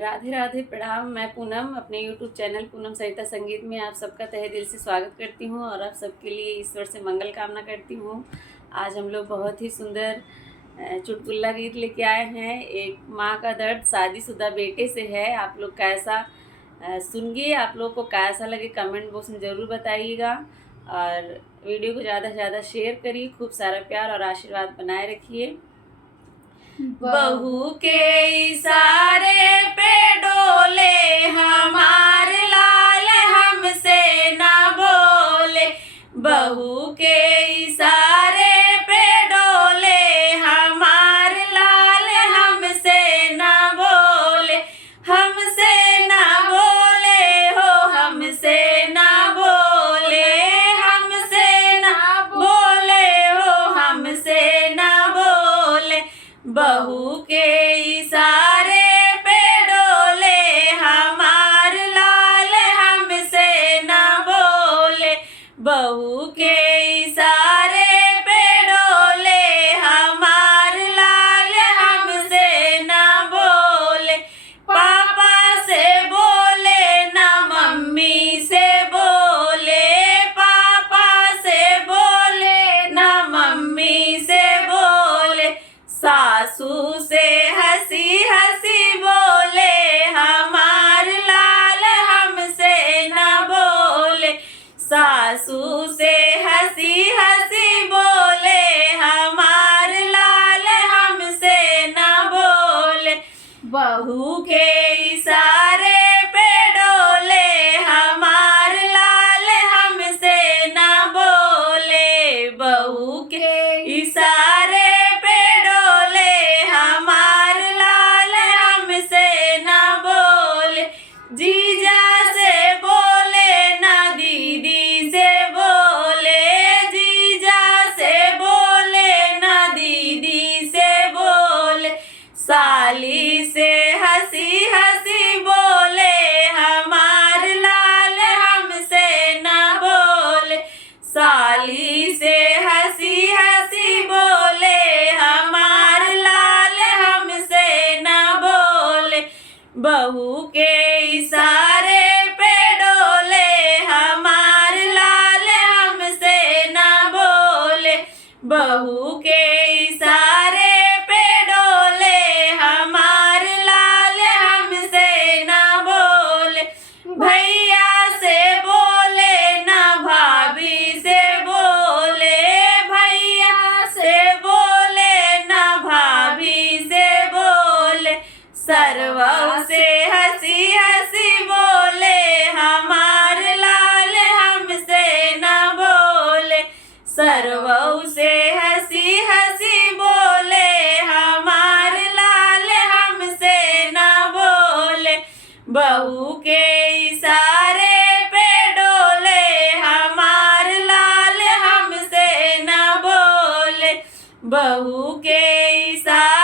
राधे राधे प्रणाम। मैं पूनम अपने यूट्यूब चैनल पूनम सरिता संगीत में आप सबका तहे दिल से स्वागत करती हूँ और आप सबके लिए ईश्वर से मंगल कामना करती हूँ। आज हम लोग बहुत ही सुंदर चुटकुला गीत लेके आए हैं। एक माँ का दर्द शादीशुदा बेटे से है। आप लोग कैसा सुनिए, आप लोग को कैसा लगे कमेंट बॉक्स में ज़रूर बताइएगा और वीडियो को ज़्यादा से ज़्यादा शेयर करिए। खूब सारा प्यार और आशीर्वाद बनाए रखिए। बहू के इशारे पे डोले हमार लाल, हमसे ना बोले। बहू के इशारे पे डोले हमार लाल, हमसे ना बोले। हमसे ना बोले हो, हमसे ना बोले। हमसे ना बोले हो, हमसे ना बोले। बहू के इशारे पे डोले हमार लाल, हमसे ना बोले। बहू के इशारे पे डोले हमार लाल, हमसे ना बोले। पापा से बोले ना मम्मी से बोले। पापा से बोले ना मम्मी से बोले। सासू से हंसी हंसी बोले हमार लाल, हमसे ना बोले। सासू से हंसी हंसी बोले हमार लाल, हमसे ना बोले। बहू के इशारे पे डोले हमार लाल, हमसे ना बोले। बहू के इशारे पे डोले हमार लाल, हमसे ना बोले। जीजा से बोले ना दीदी से बोले। जीजा से बोले ना दीदी से बोले। साली से हंसी हंसी बोले हमार लाल, हमसे ना बोले। साली से हंसी हंसी बोले हमार लाल, हमसे ना बोले। बहू के इशारे पे डोले हमार लाल, हमसे ना बोले। बहू के इशारे पे डोले हमार लाल, हमसे ना बोले। भैया से बोले ना भाभी से बोले। भैया से बोले ना भाभी से बोले। सरवऊ से हंसी हंसी बोले हमार लाल, हमसे ना बोले। सरवऊ से हंसी हंसी बोले हमार लाल, हमसे ना बोले। बहू के इशारे पे डोले हमार लाल, हमसे ना बोले। बहू के इशारे